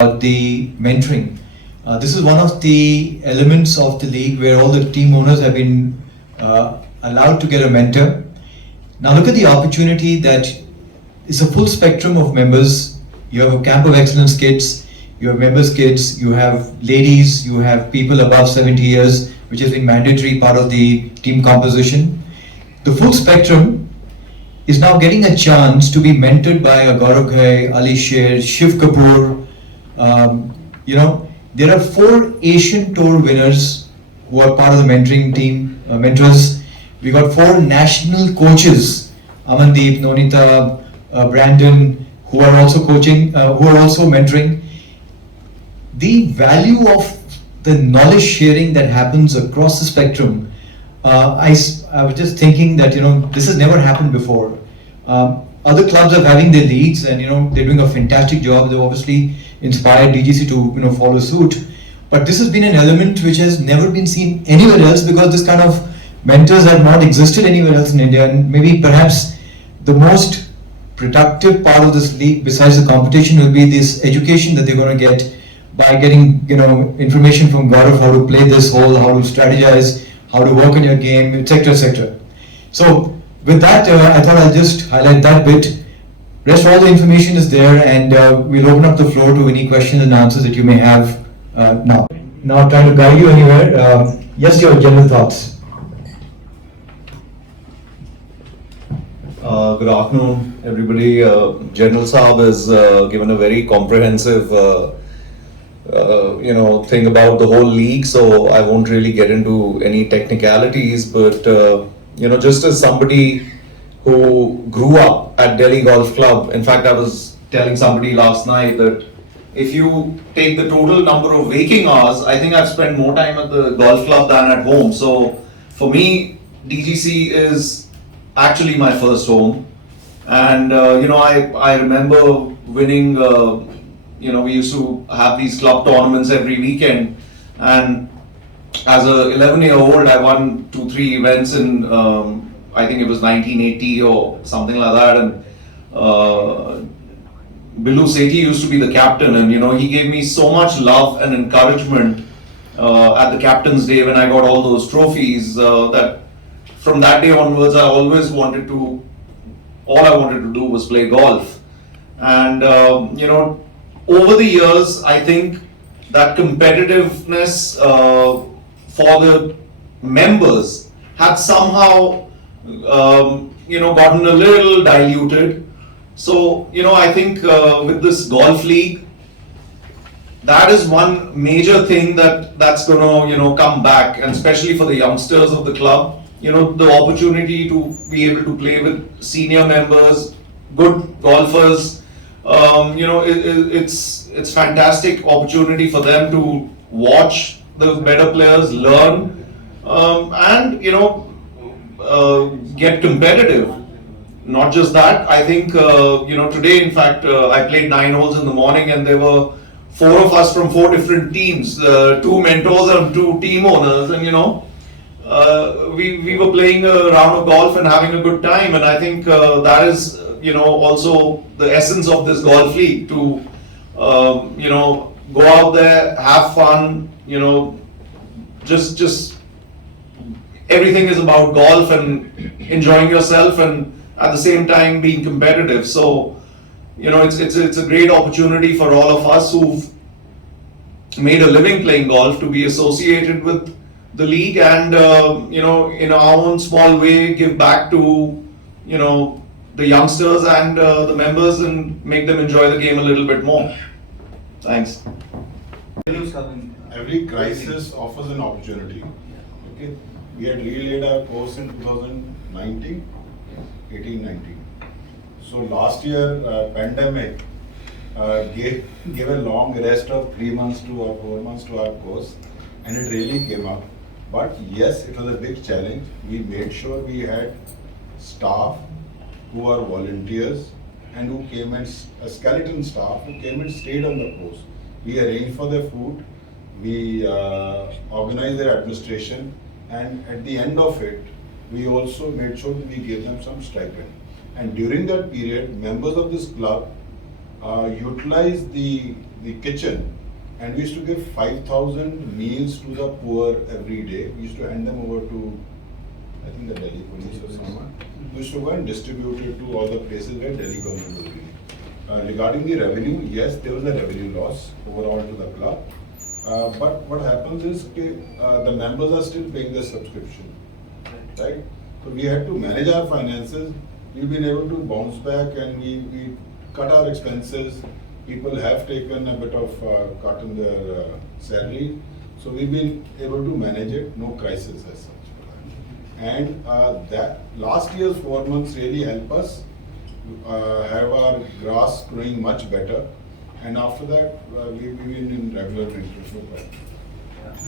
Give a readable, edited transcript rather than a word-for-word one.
the mentoring. This is one of the elements of the league where all the team owners have been allowed to get a mentor. Now look at the opportunity that it's a full spectrum of members. You have a camp of excellence kids, you have members kids, you have ladies, you have people above 70 years, which has been mandatory part of the team composition. The full spectrum is now getting a chance to be mentored by a Gaurav Ghai, Ali Sher, Shiv Kapoor. There are 4 Asian Tour winners who are part of the mentoring team, mentors. We got 4 national coaches, Amandeep, Nonita, Brandon, who are also coaching, who are also mentoring. The value of the knowledge sharing that happens across the spectrum, I was just thinking that this has never happened before. Other clubs are having their leagues, and they're doing a fantastic job. They've obviously inspired DGC to follow suit. But this has been an element which has never been seen anywhere else, because this kind of mentors have not existed anywhere else in India. And maybe perhaps the most productive part of this league, besides the competition, will be this education that they're going to get by getting information from Gaurav, how to play this hole, how to strategize, how to work on your game, etc., etc. So with that, I thought I'll just highlight that bit. Rest all the information is there, and we'll open up the floor to any questions and answers that you may have now. Not trying to guide you anywhere. Yes, your general thoughts. Good afternoon, everybody. General Saab has given a very comprehensive, thing about the whole league. So I won't really get into any technicalities. But just as somebody who grew up at Delhi Golf Club, in fact, I was telling somebody last night that if you take the total number of waking hours, I think I've spent more time at the golf club than at home. So for me, DGC is actually my first home. And I remember winning. We used to have these club tournaments every weekend, and as a 11-year-old, I won 2-3 events in I think it was 1980 or something like that. And Billu Sethi used to be the captain, and he gave me so much love and encouragement at the captain's day when I got all those trophies, that from that day onwards I always wanted to, all I wanted to do was play golf. And over the years, I think that competitiveness for the members had somehow gotten a little diluted. So I think with this golf league, that is one major thing that's going to come back, and especially for the youngsters of the club. The opportunity to be able to play with senior members, good golfers. It's fantastic opportunity for them to watch the better players, learn, and get competitive. Not just that, I think today, in fact, I played 9 holes in the morning, and there were 4 of us from 4 different teams, 2 mentors and 2 team owners, and we were playing a round of golf and having a good time. And I think that is also the essence of this golf league, to go out there, have fun, just everything is about golf and enjoying yourself, and at the same time being competitive. So it's a great opportunity for all of us who've made a living playing golf to be associated with the league, and in our own small way give back to the youngsters and the members, and make them enjoy the game a little bit more. Thanks. Every crisis offers an opportunity. Okay, we had relayed our course in 2019, 18-19. So last year, pandemic gave a long rest of 3 months to or 4 months to our course, and it really came up. But yes, it was a big challenge. We made sure we had staff who are volunteers and who came, and a skeleton staff who came and stayed on the course. We arranged for their food, we organized their administration, and at the end of it, we also made sure that we gave them some stipend. And during that period, members of this club utilized the the kitchen, and we used to give 5,000 meals to the poor every day. We used to hand them over to, I think, the Delhi police or someone. We used to go and distribute it to all the places where Delhi government was doing. Regarding the revenue, yes, there was a revenue loss overall to the club. But what happens is the members are still paying their subscription, right? So we had to manage our finances. We've been able to bounce back, and we cut our expenses. People have taken a bit of cut in their salary. So we've been able to manage it, no crisis as such. And that last year's 4 months really helped us have our grass growing much better. And after that, we've been in regular maintenance.